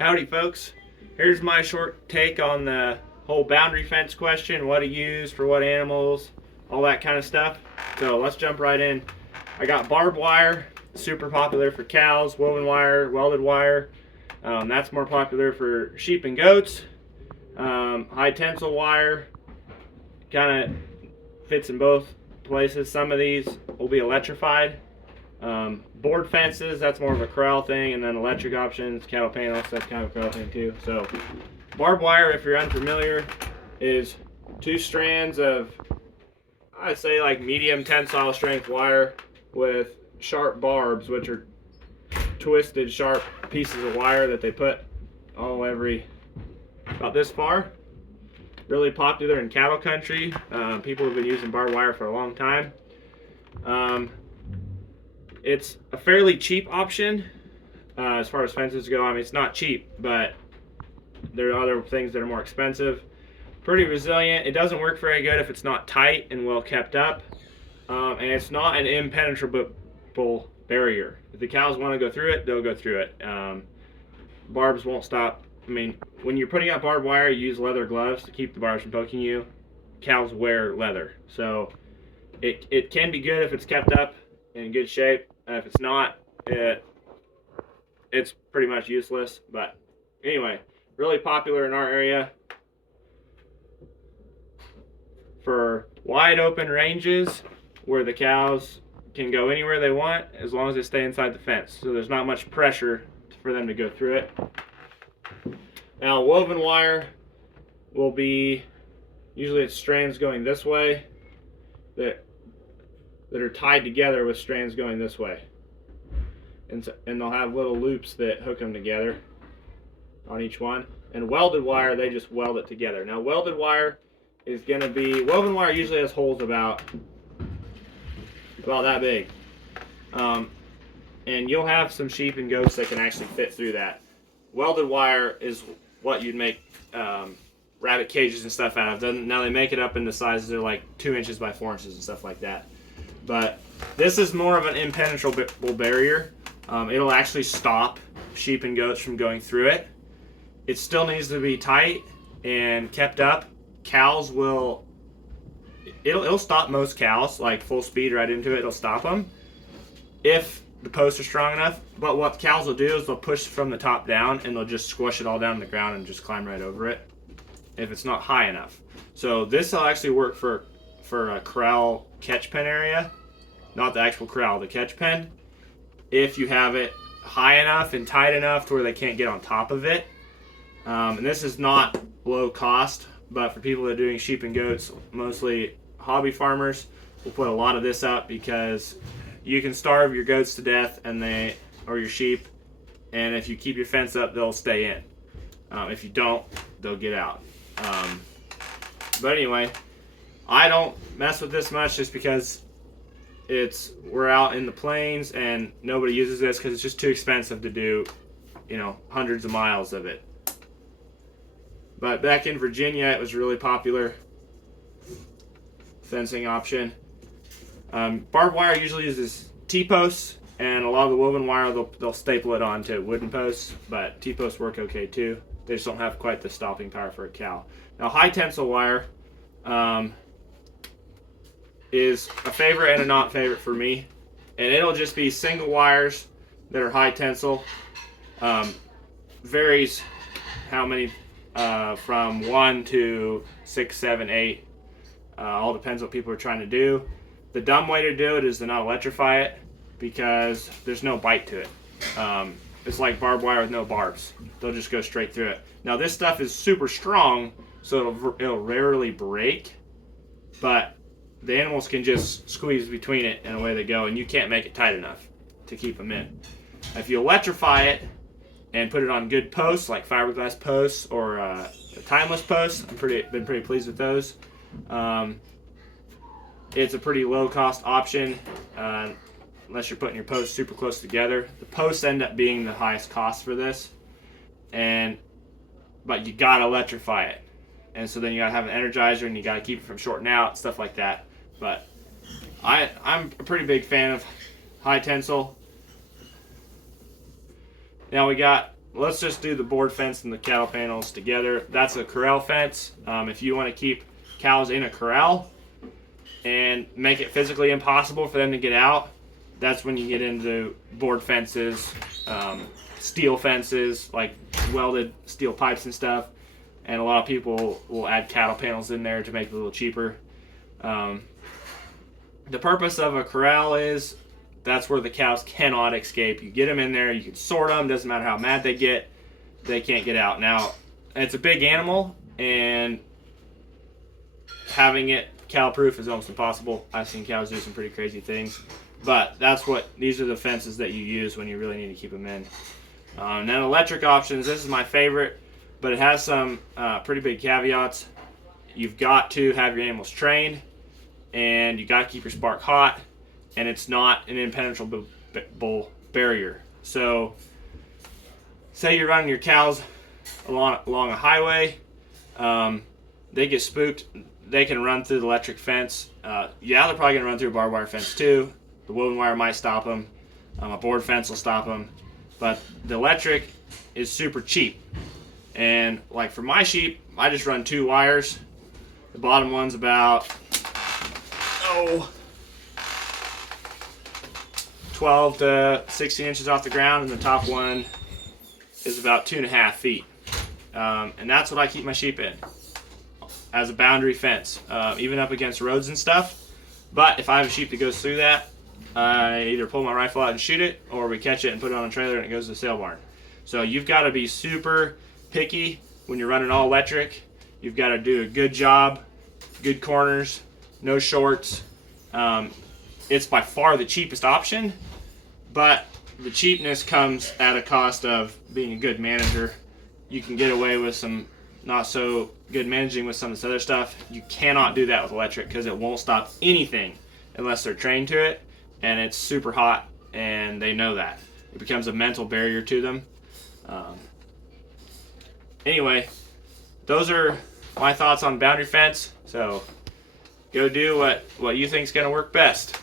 Howdy folks, here's my short take on the whole boundary fence question, what to use for what animals, all that kind of stuff. So let's jump right in. I got barbed wire, super popular for cows, woven wire, welded wire. That's more popular for sheep and goats. High tensile wire kind of fits in both places. Some of these will be electrified. Board fences, that's more of a corral thing, and then electric options, cattle panels, that's kind of a corral thing too. So barbed wire, if you're unfamiliar, is two strands of, I'd say like medium tensile strength wire with sharp barbs, which are twisted sharp pieces of wire that they put about this far. Really popular in cattle country. People have been using barbed wire for a long time. It's a fairly cheap option as far as fences go. I mean, it's not cheap, but there are other things that are more expensive. Pretty resilient. It doesn't work very good if it's not tight and well kept up. And it's not an impenetrable barrier. If the cows want to go through it, they'll go through it. Barbs won't stop. I mean, when you're putting out barbed wire, you use leather gloves to keep the barbs from poking you. Cows wear leather. So it can be good if it's kept up in good shape. If it's not, it's pretty much useless. But anyway, really popular in our area for wide open ranges where the cows can go anywhere they want as long as they stay inside the fence. So there's not much pressure for them to go through it. Now woven wire will be, usually it's strands going this way that are tied together with strands going this way, and they'll have little loops that hook them together on each one. And welded wire, they just weld it together. Now welded wire is going to be, woven wire usually has holes about that big, and you'll have some sheep and goats that can actually fit through that. Welded wire is what you'd make rabbit cages and stuff out of. Now they make it up into sizes that are like 2 inches by 4 inches and stuff like that. But this is more of an impenetrable barrier. It'll actually stop sheep and goats from going through it. It still needs to be tight and kept up. Cows will, it'll stop most cows, like full speed right into it, it'll stop them if the posts are strong enough. But what cows will do is they'll push from the top down and they'll just squish it all down to the ground and just climb right over it if it's not high enough. So this will actually work for a corral catch pen area, not the actual corral, the catch pen, if you have it high enough and tight enough to where they can't get on top of it. And this is not low cost, but for people that are doing sheep and goats, mostly hobby farmers, will put a lot of this up because you can starve your goats to death or your sheep, and if you keep your fence up, they'll stay in. If you don't, they'll get out. But anyway, I don't mess with this much just because we're out in the plains and nobody uses this because it's just too expensive to do, hundreds of miles of it. But back in Virginia, it was really popular fencing option. Barbed wire usually uses T-posts, and a lot of the woven wire they'll staple it onto wooden posts, but T-posts work okay too. They just don't have quite the stopping power for a cow. Now high tensile wire is a favorite and a not favorite for me, and it'll just be single wires that are high tensile. Varies how many, from 1 to 6, 7, 8. All depends what people are trying to do. The dumb way to do it is to not electrify it because there's no bite to it. It's like barbed wire with no barbs. They'll just go straight through it. Now this stuff is super strong, so it'll rarely break, but the animals can just squeeze between it and away they go, and you can't make it tight enough to keep them in. If you electrify it and put it on good posts like fiberglass posts or timeless posts, been pretty pleased with those. It's a pretty low cost option unless you're putting your posts super close together. The posts end up being the highest cost for this, but you gotta electrify it, and so then you gotta have an energizer and you gotta keep it from shorting out, stuff like that. But I'm a pretty big fan of high tensile. Now we got let's just do the board fence and the cattle panels together. That's a corral fence. If you want to keep cows in a corral and make it physically impossible for them to get out, that's when you get into board fences, steel fences, like welded steel pipes and stuff. And a lot of people will add cattle panels in there to make it a little cheaper. The purpose of a corral is that's where the cows cannot escape. You get them in there, you can sort them, doesn't matter how mad they get, they can't get out. Now, it's a big animal, and having it cow-proof is almost impossible. I've seen cows do some pretty crazy things, but these are the fences that you use when you really need to keep them in. Now, electric options, this is my favorite, but it has some pretty big caveats. You've got to have your animals trained, and you got to keep your spark hot, and it's not an impenetrable barrier. So, say you're running your cows along a highway, they get spooked, they can run through the electric fence. Yeah, they're probably going to run through a barbed wire fence too. The woven wire might stop them. A board fence will stop them. But the electric is super cheap. And like for my sheep, I just run 2 wires. The bottom one's about 12 to 16 inches off the ground, and the top one is about 2.5 feet. And that's what I keep my sheep in, as a boundary fence, even up against roads and stuff. But if I have a sheep that goes through that, I either pull my rifle out and shoot it, or we catch it and put it on a trailer and it goes to the sale barn. So you've got to be super picky when you're running all electric. You've got to do a good job, good corners, no shorts. It's by far the cheapest option, but the cheapness comes at a cost of being a good manager. You can get away with some not so good managing with some of this other stuff. You cannot do that with electric because it won't stop anything unless they're trained to it, and it's super hot, and they know that. It becomes a mental barrier to them. Anyway, those are my thoughts on boundary fence. So go do what you think is going to work best.